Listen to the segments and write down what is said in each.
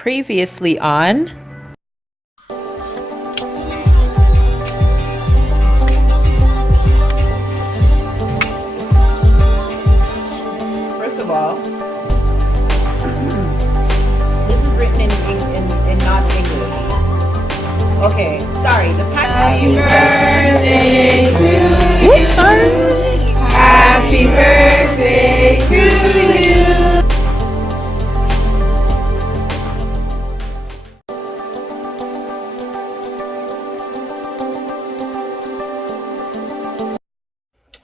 Previously on first of all, this is written in not English. Okay, sorry, the happy birthday to you. Oops, sorry. Happy birthday to you.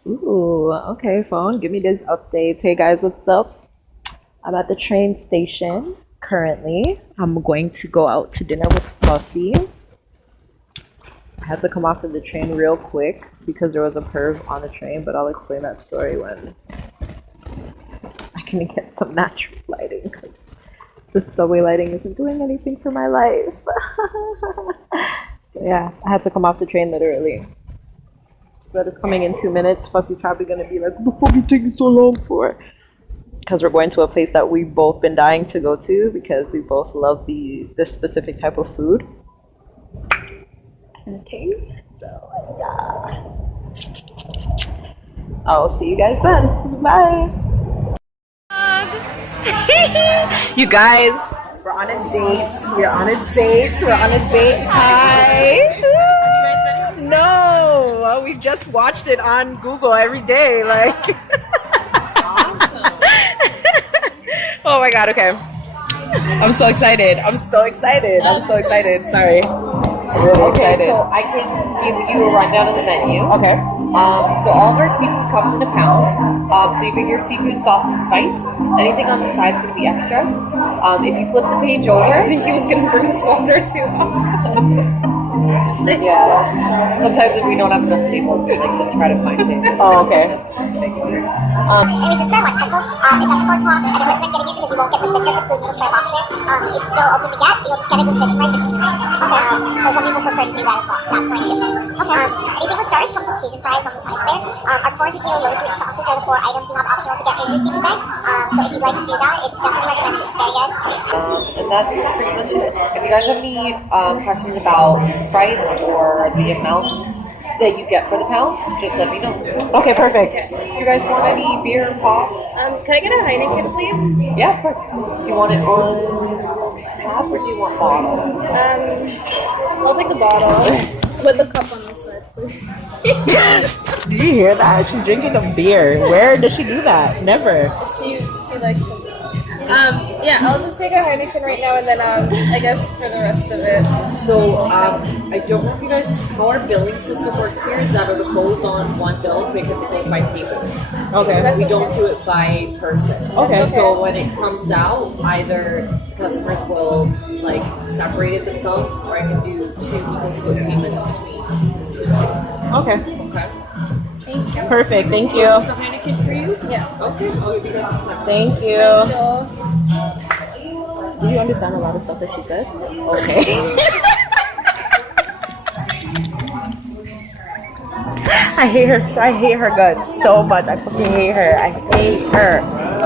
Ooh, okay, phone, give me this updates. Hey guys, what's up? I'm at the train station currently. I'm going to go out to dinner with Fluffy. I had to come off of the train real quick because there was a perv on the train, but I'll explain that story when I can get some natural lighting because the subway lighting isn't doing anything for my life. So yeah, I had to come off the train literally. But it's coming in 2 minutes. Fluffy's probably gonna be like, what the fuck are you taking so long for? Because we're going to a place that we've both been dying to go to because we both love this specific type of food. Okay, so yeah. I'll see you guys then. Bye. You guys, we're on a date. We're on a date. We're on a date. Hi. No, we've just watched it on Google every day. Like, awesome. Oh my god. Okay, I'm so excited. I'm so excited. I'm so excited. Sorry. I'm really excited. So I can give you a rundown of the menu. Okay. So all of our seafood comes in a pound. So you get your seafood sauce and spice. Anything on the side's going to be extra. If you flip the page over, I think he was going to bring us one or two. Yeah. Sometimes if we don't have enough tables, we like to try to find tables. Oh, okay. And it's a sandwich special. It's at the 4 o'clock. I don't recommend getting it because you won't get the fish at the food noodle stripe option. It's still open to get. You'll just get it with fish and rice or chicken rice. So some people prefer to do that as well. That's fine too. Anything with stars comes with Cajun fries on the side there. Our corn potato lotus sweet sausage are the 4 items you have optional to get in your seafood bag. So if you'd like to do that, it's definitely recommended. It's very good. And that's pretty much it. If you guys have any questions about price or the amount that you get for the pounds, just let me know. Okay, perfect. You guys want any beer or pop? Can I get a Heineken, please? Yeah, of course. Do you want it on tap or do you want bottle? I'll take the bottle with the cup on the side, please. Did you hear that? She's drinking a beer. Where does she do that? Never. She likes the beer. Yeah, I'll just take a Heineken right now, and then I guess for the rest of it. So I don't know if you guys, how our billing system works here is that it goes on one bill because it goes by tables. Okay. We don't do it by person. Okay. So when it comes out, either customers will like separate it themselves, or I can do 2 equal split payments between the 2. Okay. Okay. Thank you. Perfect. Thank you. Just a Heineken for you? Yeah. Okay. I'll give you guys some. Thank you. Thank Do you understand a lot of stuff that she said? Okay. I hate her guts so much. I fucking hate her. I hate her.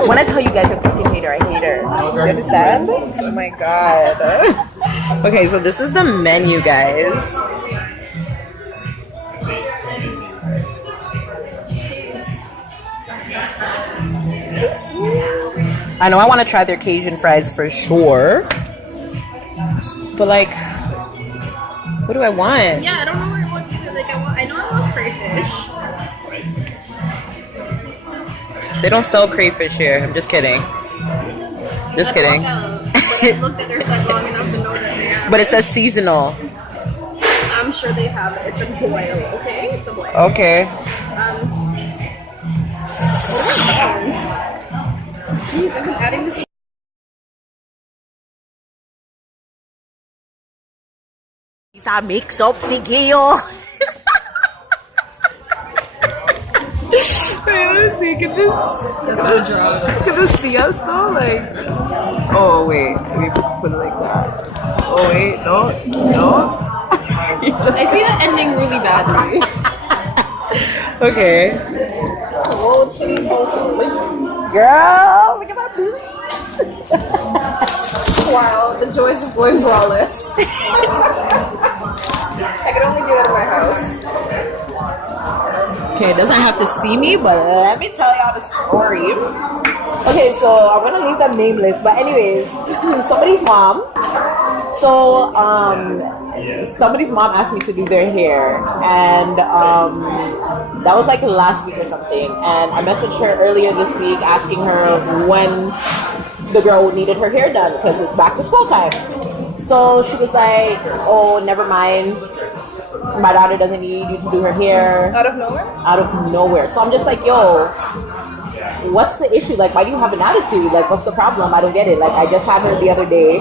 When I tell you guys I fucking hate her, I hate her. You understand? Oh my god. Okay, so this is the menu, guys. I know I want to try their Cajun fries for sure. But like, what do I want? Yeah, I don't know what I want either. Like, I know I want crayfish. They don't sell crayfish here. I'm just kidding. Just kidding. But I looked at their site long enough to know that they have. But it says seasonal. I'm sure they have it. It's a boil, okay? It's a boil. Okay. Jeez, I've been adding this. Isa mix up sigillo. Wait, let's see. Can this? That's gonna draw. Can this see us though? Like, oh wait, let me put it like that. Oh wait, no. I see that ending really badly. Okay. Oh, titties, oh, Girl, look at my booties. a while. The joys of going braless. I can only do that in my house. Okay, it doesn't have to see me, but let me tell y'all the story. Okay, so I'm gonna leave them nameless, but anyways, somebody's mom. So somebody's mom asked me to do their hair, and that was like last week or something. And I messaged her earlier this week asking her when the girl needed her hair done because it's back to school time. So she was like, "Oh, never mind. My daughter doesn't need you to do her hair." Out of nowhere? Out of nowhere. So I'm just like, yo, what's the issue? Like, why do you have an attitude? Like, what's the problem? I don't get it. Like, I just had her the other day,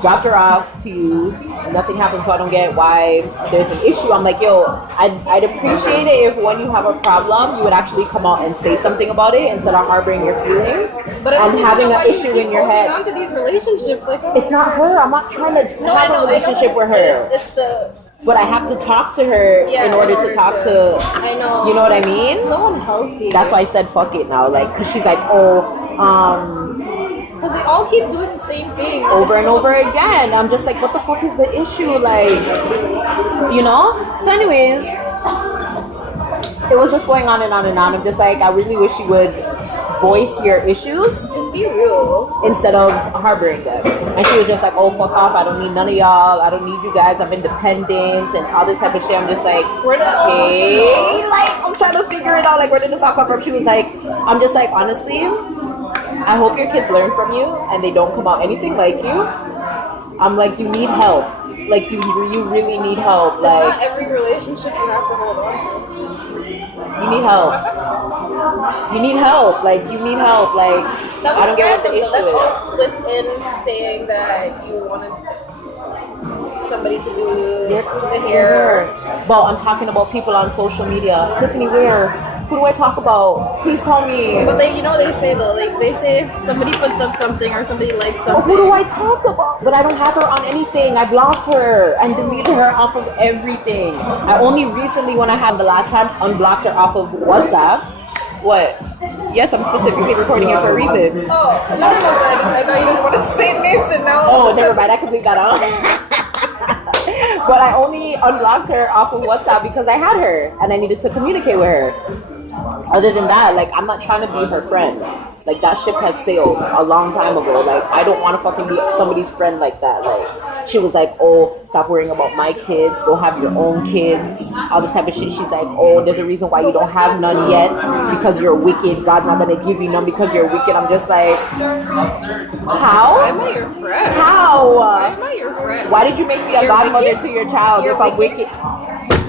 dropped her off to you, nothing happened, so I don't get why there's an issue. I'm like, yo, I'd appreciate it if when you have a problem, you would actually come out and say something about it instead of harboring your feelings but and having an issue in your head. On to these relationships, like, it's not her. I'm not trying to have a relationship with her. It's the... But I have to talk to her in order to talk to. I know. You know what I mean? So unhealthy. That's why I said fuck it now. Like, cause she's like, oh, because they all keep doing the same thing over and over again. I'm just like, what the fuck is the issue? Like, you know? So anyways, it was just going on and on and on. I'm just like, I really wish you would voice your issues. Just be real. Instead of harboring them. And she was just like, oh, fuck off. I don't need none of y'all. I don't need you guys. I'm independent and all this type of shit. I'm just like, okay. Like, I'm trying to figure it out. Like, where did this all come from? She was like, I'm just like, honestly, I hope your kids learn from you and they don't come out anything like you. I'm like, you need help. Like, you really need help. It's like, not every relationship you have to hold on to. You need help. You need help. Like, you need help. Like, I don't get what the issue is. That's all within saying that you wanted somebody to do the hair. Well, I'm talking about people on social media. Tiffany, where? Who do I talk about? Please tell me. But they, you know, they say though, like they say if somebody puts up something or somebody likes something. Who do I talk about? But I don't have her on anything. I blocked her and deleted her off of everything. I only recently, when I had the last time, unblocked her off of WhatsApp. What? Yes, I'm specifically recording it for a reason. Oh, no, but I thought you didn't want to say names and now. Oh, never mind. I can leave that out. But I only unblocked her off of WhatsApp because I had her and I needed to communicate with her. Other than that, like, I'm not trying to be her friend. Like, that ship has sailed a long time ago. Like, I don't want to fucking be somebody's friend like that. Like, she was like, oh, stop worrying about my kids. Go have your own kids. All this type of shit. She's like, oh, there's a reason why you don't have none yet. Because you're wicked. God's not going to give you none because you're wicked. I'm just like, how? Why am I your friend? How? Why am I your friend? Why did you make me a godmother to your child if I'm wicked?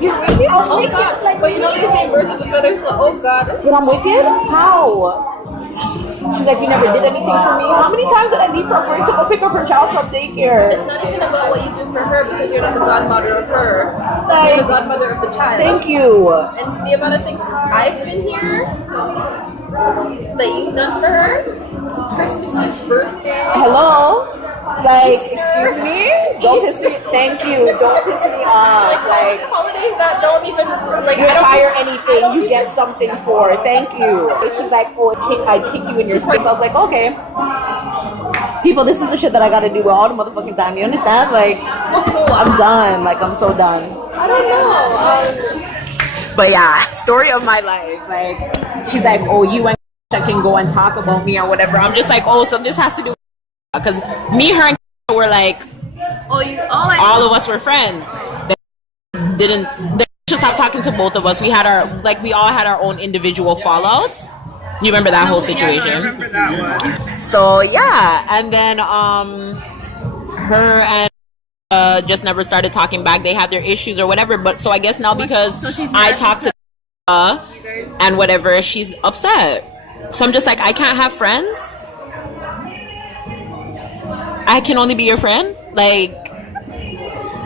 You're wicked? Oh, God. Like, but you know they say birds of a feather. Oh, God. But I'm wicked? How? She's like, you never did anything for me. How many times did I leave from work to go pick up her child from daycare? It's not even about what you do for her because you're not the godmother of her. You're the godmother of the child. Thank you. And the amount of things since I've been here that you've done for her, Christmases, birthdays. Hello? Like, excuse me? Don't piss me. Thank you. Don't piss me off. Like, holidays that don't even like you hire anything, you get something for. Thank you. She's like, oh, I'd kick you in your face. I was like, okay. People, this is the shit that I gotta do all the motherfucking time. You understand? Like, I'm done. Like, I'm so done. I don't know. But yeah, story of my life. Like, she's like, oh, you and can go and talk about me or whatever. I'm just like, oh, so this has to do with because me, her, and were like, all of us were friends. They just stopped talking to both of us. We had we all had our own individual fallouts. You remember that whole situation? Yeah, no, I remember that one. So yeah, and then her and just never started talking back. They had their issues or whatever. But so I guess now because I talked to and whatever, she's upset. So I'm just like, I can't have friends. I can only be your friend. Like,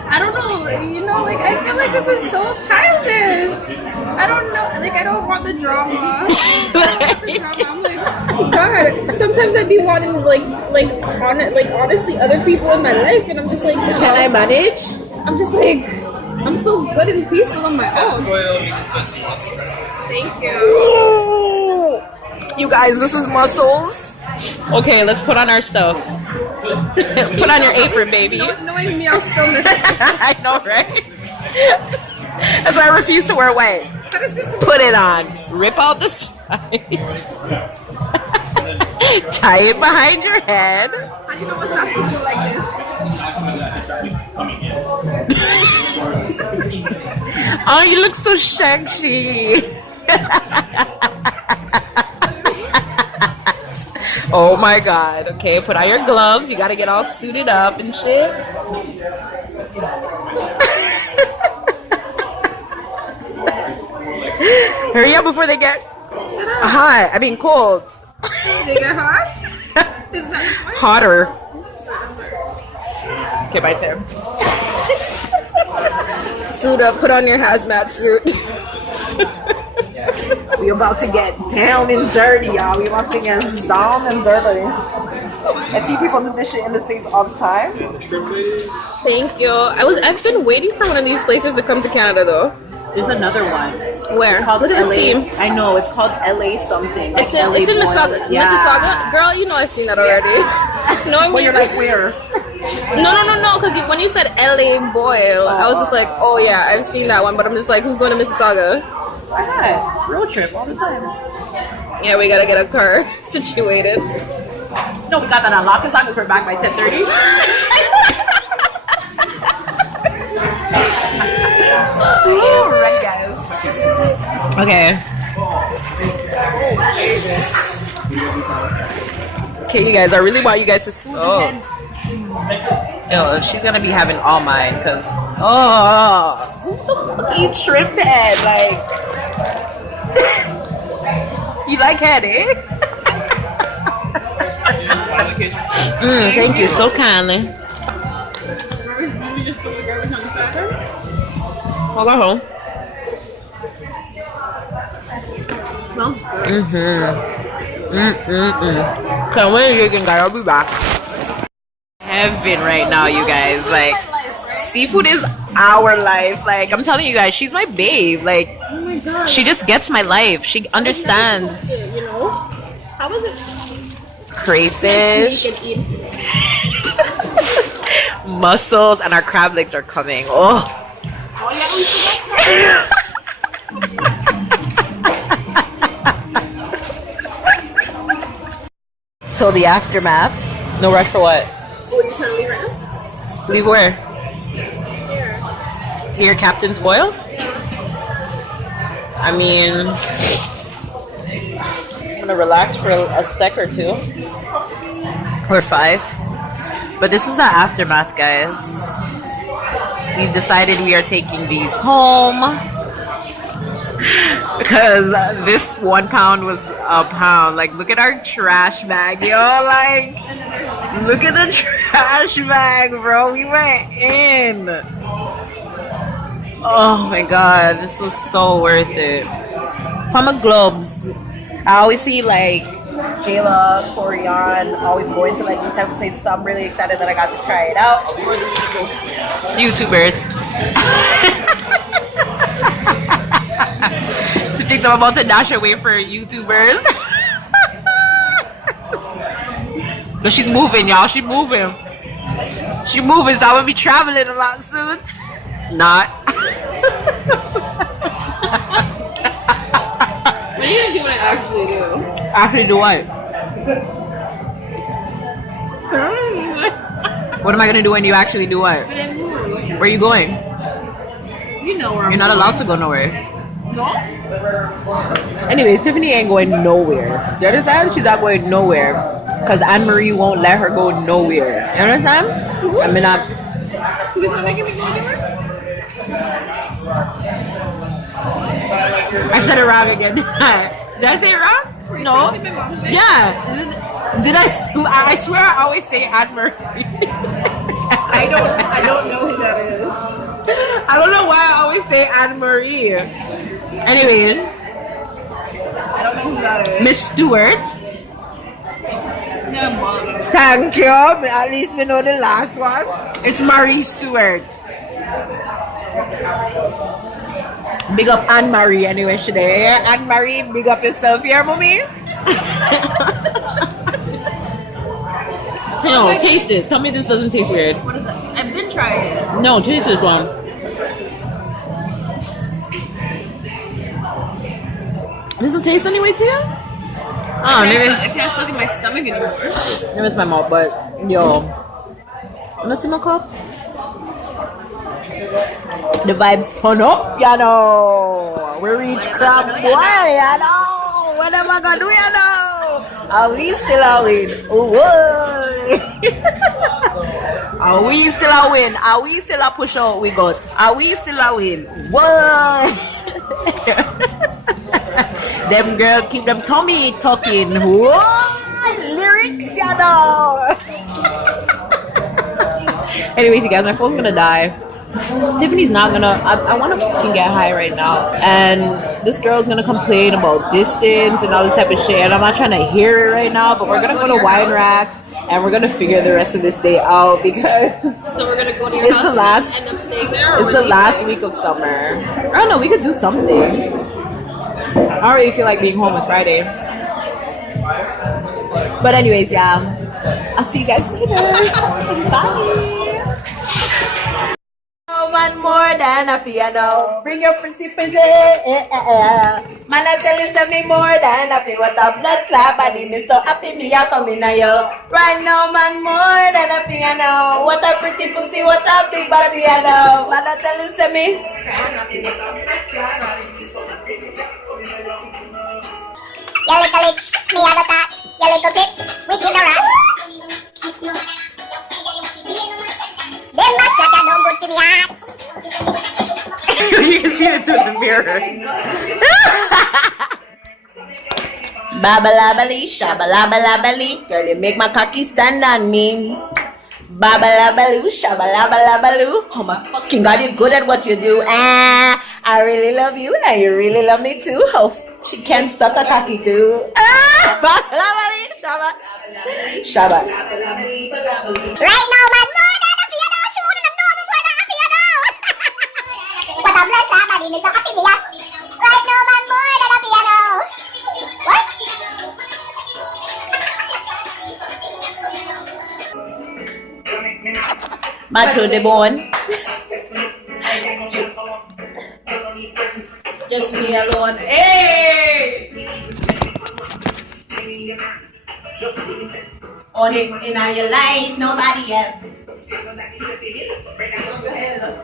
I don't know. You know, like I feel like this is so childish. I don't know. Like I don't want the drama. I'm like, oh God. Sometimes I'd be wanting honestly other people in my life, and I'm just like, can I manage? I'm just like, I'm so good and peaceful on my own. Thank you. You guys, this is muscles. Okay, let's put on our stuff. Put on your apron, baby. Knowing me, I'll still miss it. I know, right? That's why I refuse to wear white. How does this Put it on. Rip out the sides. Tie it behind your head. How do you know what's not supposed to look like this? Oh, you look so sexy. Oh my god. Okay, put on your gloves. You gotta get all suited up and shit. Hurry up before they get hot. I mean cold. They get hot? Is that what? Hotter. Okay, bye, Tim. Suit up, put on your hazmat suit. We about to get down and dirty, y'all. We about to get down and dirty. I see people do this shit in the States all the time. Thank you. I've been waiting for one of these places to come to Canada though. There's another one. Where? It's called Look at the LA. steam. I know, it's called LA something. Like It's in LA Mississauga. Boil. Yeah. Mississauga? Girl, you know I've seen that already. No, I mean, Well, you're like, where? no, because when you said LA Boil, I was just like, oh yeah, I've seen that one, but I'm just like, who's going to Mississauga? Why not? Road trip all the time. Yeah, we gotta get a car situated. No, we got that unlocked as long as we're back by 10:30. Alright, guys. Okay. Okay, you guys, I really want you guys to. Oh. Yo, she's gonna be having all mine, cause who the fuck eats shrimp head? Like, you like head, eh? Thank you so kindly. Hold on, home. Smells good. Can't wait, you can I'll be back. Heaven right now, you guys. Like, seafood is our life. Like, I'm telling you guys, she's my babe. Like, Oh my god. she just gets my life. She understands You know? How was it? crayfish, Sneak and eat. mussels, and our crab legs are coming. Oh. Oh yeah, we forgot. So the aftermath. No rush for what? Oh, you trying to leave right now? Leave where? Here, Captain's Boil? I mean, I'm gonna relax for a sec or two. Or 5. But this is the aftermath, guys. We decided we are taking these home. Because this 1 pound was a pound. Like, look at our trash bag, yo. Like, look at the trash bag, bro. We went in. Oh my god, this was so worth it. Pama globes. I always see like Jayla, Corian, always going to like these type of places. So I'm really excited that I got to try it out. YouTubers. She thinks I'm about to dash away for YouTubers. But she's moving, y'all. She's moving. She's moving, so I'm gonna be traveling a lot soon. Not. What are you gonna do when I actually do? Actually, do what? What am I gonna do when you actually do what? Where are you going? You know where I'm You're not allowed to go nowhere. No? Anyways, Tiffany ain't going nowhere. You understand? She's not going nowhere. Because Anne-Marie won't let her go nowhere. You understand? I mean, He's not making me go anywhere? I said it wrong again. Did I say it wrong? No. Yeah. Did I swear I always say Anne-Marie. I don't know who that is. I don't know why I always say Anne-Marie. Anyways, I don't know who that is. Miss Stewart. Yeah, mom. Thank you. At least we know the last one. It's Marie Stewart. Big up Anne-Marie anyway today. Anne-Marie, big up yourself here, mommy. No, taste this. Tell me this doesn't taste weird. What is it? I've been trying it. No, taste this one. Does it taste any way to you? Oh, maybe I can't suck in my stomach anymore. maybe it's my mouth, but yo. Wanna see my cup? The vibes turn up, you know. We reach crab boy, you know. What am I gonna do, you know? Are we still a win? Oh, are we still a win? Are we still a push out we got? Are we still a win? Whoa! Them girl keep them tummy talking. Whoa! Lyrics, you know. Anyways, you guys, my phone's gonna die. Tiffany's not gonna. I want to fucking get high right now, and this girl's gonna complain about distance and all this type of shit. And I'm not trying to hear it right now, but we're gonna go to Wine Rack and we're gonna figure the rest of this day out because So we're gonna go to your it's house the last. and end up staying there. Or It's the last week of summer. I don't know. We could do something. I don't really feel like being home. It's Friday. But anyways, yeah. I'll see you guys later. Bye. No man more than a piano. Bring your principles. Man, I tell you something more than happy. What a blood clot body. Me so happy me a coming a yo. Right now, man more than a piano. What a pretty pussy. What a big body. You know. Man, I tell you something. You little lich, me a the tat. You little bit, we give the rat. Them back shot are no good to me heart. You can see it through the mirror. Babalabali, shabalabali, girl, you make my cocky stand on me. Babalabaloo, shabalabalabaloo. Oh my fucking god, you're good at what you do. I really love you, and you really love me too. Oh, she can suck a cocky too. Babalabali, shaba. Right now, man, more than a piano. Tune in the north, more than a piano. What a blood clot body, me so happy me a. Right now, man, more than a piano. What? Back to the bone. Just me alone. Hey! Only in your life, nobody else. Go ahead.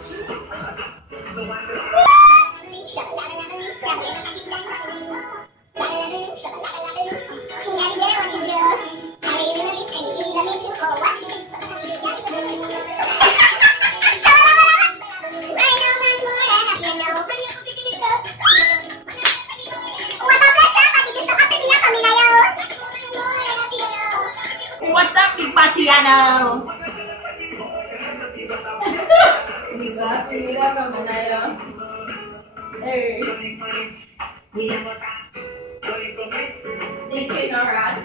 What's up, big Patiano? Hey. Thinking alright.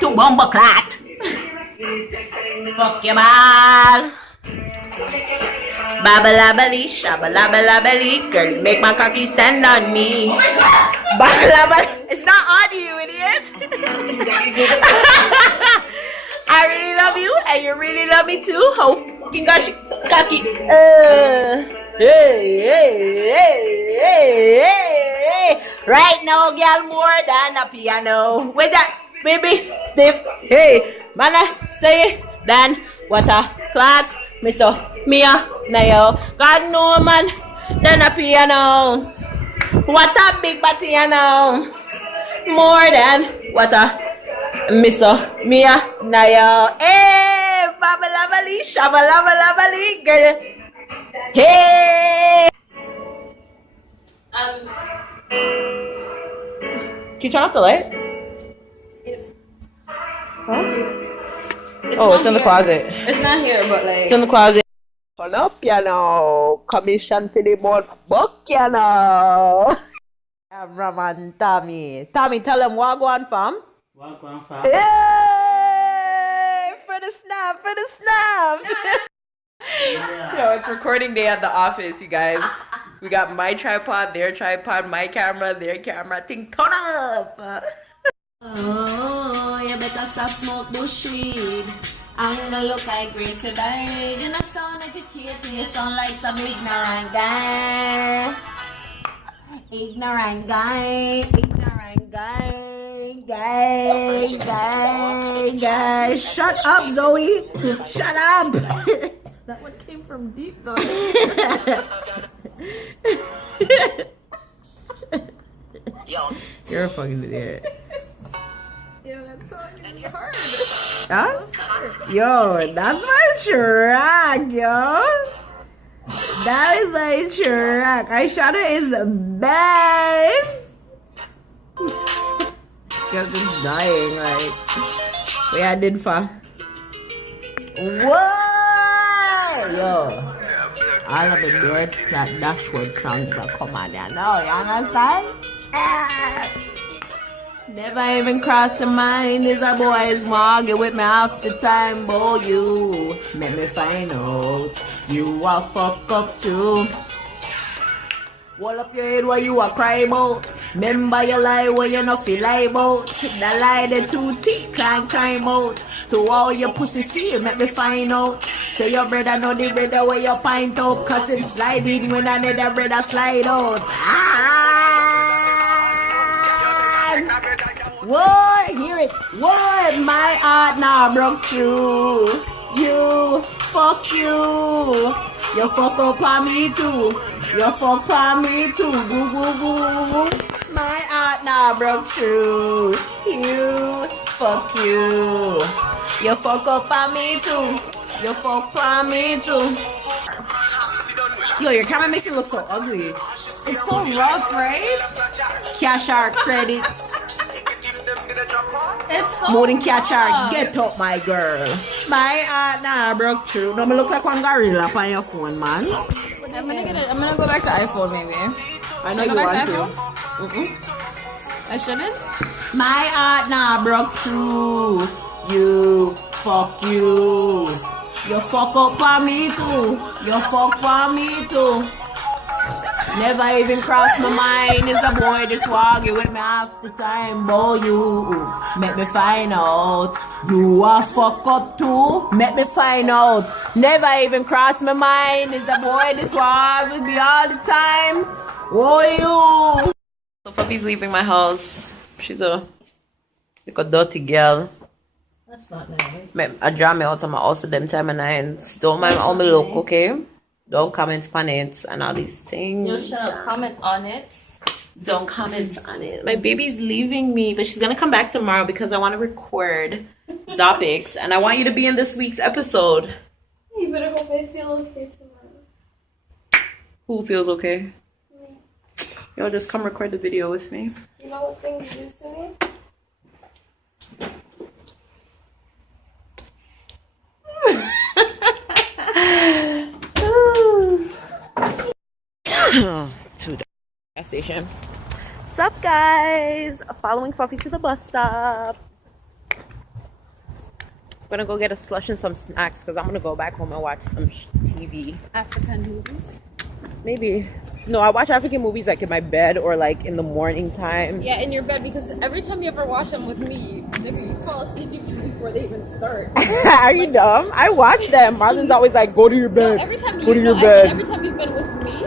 To bomba clat. Fuck your ball. Babalabali, shabalabali, girl, you make my cocky stand on me. Oh my god! Babalabali, it's not on you, idiot. I really love you, and you really love me too. Oh, fucking gosh, cocky. Hey. Right now, girl, more than a piano. With that, baby, stiff. Hey, man, I say it. Then, what a clock. Me so, Mia, Nayo. God no, man, than a piano. What a big piano. More than, what a Miso, Mia, Nayo. Hey, babalabali, shabalabali, girl. Hey. Can you turn off the light? Huh? It's in the closet. It's not here, but like. It's in the closet. Turn up, piano. Commission for the board book, piano. Cameraman Tommy. Tommy, tell them what go on, fam. What go on, fam? Hey! For the snap, for the snap. Yeah. Yo, it's recording day at the office, you guys. We got my tripod, their tripod, my camera, their camera. Thing turn up. Oh, you better stop smoke bushweed. I'm gonna look like great for bad. You not sound educated, you sound like some ignorant guy. Ignorant guy. Shut up, Zoe. Shut up. That one came from deep though. You're a fucking idiot. Yeah, that song is hard. Huh? Yo, that's my track, yo. That is my track. Aishada is bad. You're just dying, like. Wait, I did for. What? Yo. All of the dead flat dashboard sounds that come on there now, you understand? Never even crossed your mind is a boy's argue with me half the time, boy. You make me find out you are fuck up too. Hold up your head while you are cry about. Remember your lie where you not feel lie about. The lie the two teeth can't climb out. To all your pussy feel make me find out. Say your brother know the brother where you pint out. Cause it's sliding when another brother slide out. What? Hear it. What? My heart now broke through. You. Fuck you. You fuck up on me too. You fuck on me too. Boo boo boo. My heart now broke through. You. Fuck you. You fuck up on me too. You fuck on me too. Yo, your camera makes it look so ugly. It's so rough, right? Cash our credits. It's so More than catch her, rough. get up, my girl. My heart now broke through. Don't me look like one gorilla on your phone, man. I'm gonna go back to iPhone maybe. I know Should I you go want back to. to I shouldn't? My heart now broke through. You, fuck you. You fuck up on me too. You fuck on me too. Never even crossed my mind. Is a boy this argue with me half the time. Boy, you make me find out you are fuck up too. Make me find out. Never even crossed my mind. Is a boy this argue with me all the time. Boy, you. So Puppy's leaving my house. She's a dirty girl. That's not nice. I draw me out of my house at them time of nights. Don't mind all my look, okay? Don't comment on it and all these things. You should comment on it. Don't comment on it. My baby's leaving me, but she's gonna come back tomorrow because I want to record ZO-ESHAAA, and I want you to be in this week's episode. You better hope I feel okay tomorrow. Who feels okay? Yo, just come record the video with me. You know what things do to me? To the gas station. Sup, guys? Following Fluffy to the bus stop. I'm gonna go get a slush and some snacks because I'm gonna go back home and watch some TV. African movies. Maybe. No, I watch African movies like in my bed or like in the morning time. Yeah, in your bed, because every time you ever watch them with me, nigga, you fall asleep usually before they even start. Are you dumb? I watch them. Marlon's always like, go to your bed. No, every time go to you your know, bed. every time you've been with me,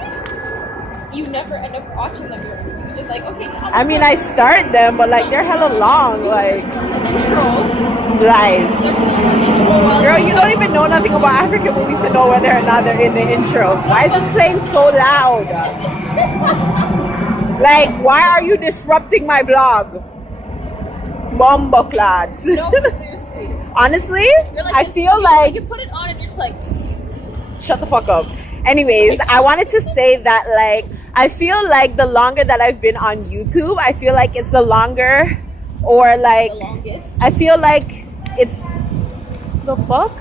you never end up watching them. You're just like, okay. I mean, I start them, but like they're hella long. Like, in the intro. lies. They're still in the intro. Girl, you don't even know nothing about African movies to know whether or not they're in the intro. Why is this playing so loud? Like, why are you disrupting my vlog? Bumbleclads. No, but seriously. Honestly, You're like, I feel like... You put it on and you're just like... Shut the fuck up. Anyways, I wanted to say that, like, I feel like the longer that I've been on YouTube, I feel like it's the longer, or like... The longest. I feel like it's... The fuck?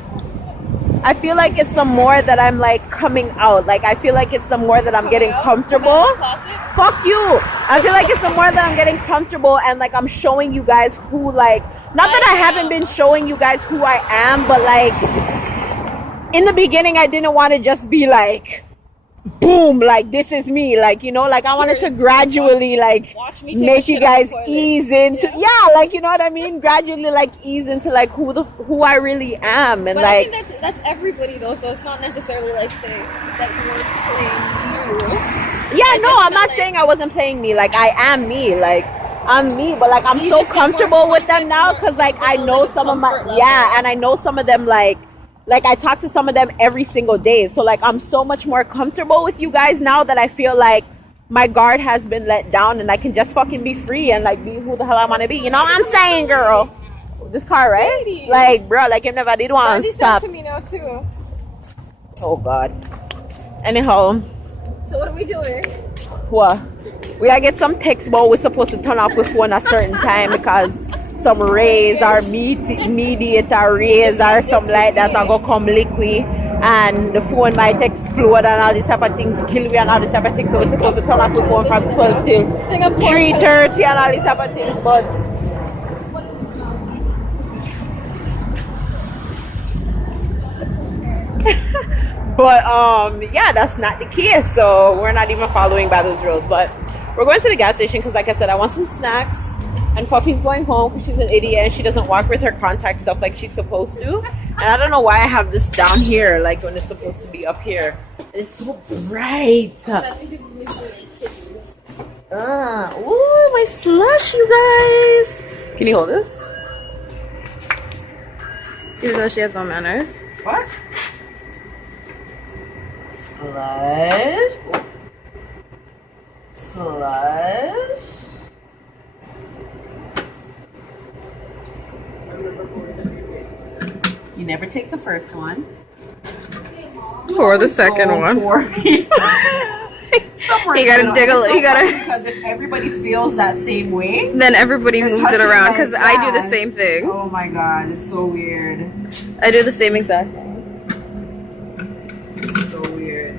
I feel like it's the more that I'm like coming out. Like I feel like it's the more that I'm getting comfortable. Fuck you. I feel like it's the more that I'm getting comfortable and like I'm showing you guys who like, not that I haven't been showing you guys who I am, but like in the beginning I didn't want to just be like boom, like this is me, like, you know, like I wanted to gradually like make you guys ease into like, you know what I mean, gradually like ease into like who I really am. And but like I think that's everybody though, so it's not necessarily like say that you were playing you. I'm not saying I wasn't playing me, like I am me, like I'm me, but like I'm so comfortable with them now because like I know some of my and I know some of them like I talk to some of them every single day, so like I'm so much more comfortable with you guys now that I feel like my guard has been let down and I can just fucking be free and like be who the hell I want to be, you know what I'm saying, girl? This car, right? Lady. Like, bro, like you never did want to stop. To me now too. Oh god. Anyhow, so what are we doing? what? We gotta get some text, but we're supposed to turn off the phone at a certain time because some rays or mediator rays or something like that are gonna come liquid and the phone might explode and all these type of things, kill me and all these type of things. So we're supposed to turn off the phone from 12 till 3:30 and all these type of things, but yeah, that's not the case, so we're not even following by those rules. But we're going to the gas station because, like I said, I want some snacks. And Fuffy's going home because she's an idiot and she doesn't walk with her contact stuff like she's supposed to. And I don't know why I have this down here, like when it's supposed to be up here. It's so bright. Ooh, my slush, you guys. Can you hold this? Even though she has no manners. What? Slush. Slush. You never take the first one. Or the second one. You gotta dig a little. You gotta. Because if everybody feels that same way, Then everybody moves it around. Because I do the same thing. Oh my god, it's so weird. I do the same exact thing. It's so weird.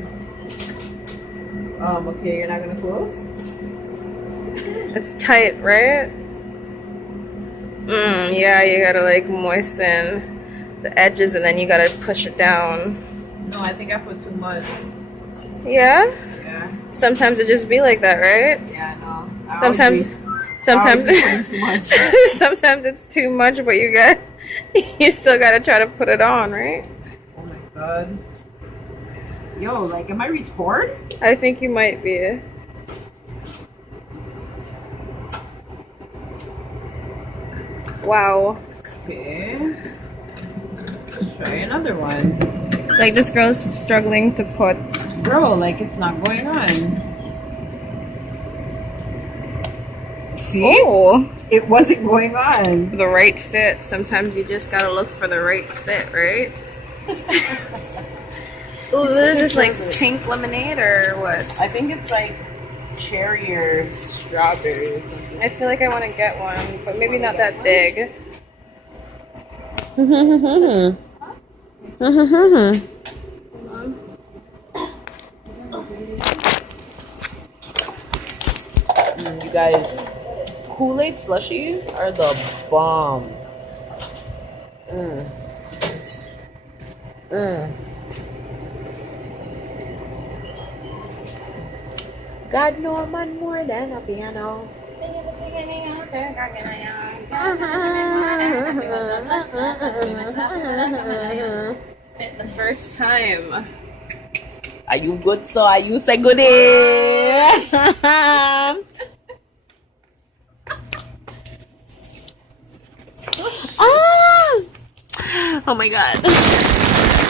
Okay, you're not gonna close? It's tight, right? Yeah, you gotta like moisten the edges and then you gotta push it down. No, I think I put too much. Yeah? Yeah. Sometimes it just be like that, right? Yeah, no. Sometimes Sometimes too much. sometimes it's too much, but you still gotta try to put it on, right? Oh my god. Yo, like, am I retarded? I think you might be. Wow. Okay. Try another one. Like this girl's struggling to put. Bro, like it's not going on. See? Oh, It wasn't going on. the right fit. Sometimes you just gotta look for the right fit, right? Ooh, is this like pink lemonade or what? I think it's like cherry or strawberry. I feel like I want to get one, but maybe not that big. You guys, Kool-Aid slushies are the bomb. God know a man more than a piano. The first time. Are you good, so are you say goodie? Oh my god.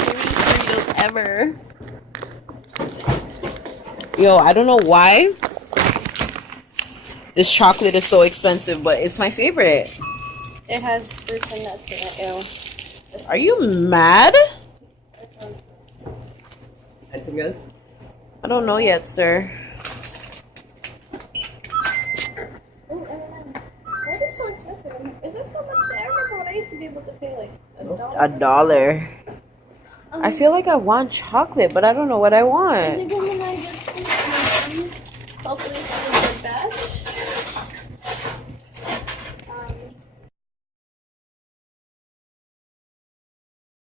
Favorite ever. Yo, I don't know why this chocolate is so expensive, but it's my favorite. It has fruits and nuts in it. Ew. Are you mad? I don't know yet, sir. Ooh, M&M's. Why are they so expensive? Is it so much? I remember when I used to be able to pay like $1. $1. I feel like I want chocolate, but I don't know what I want.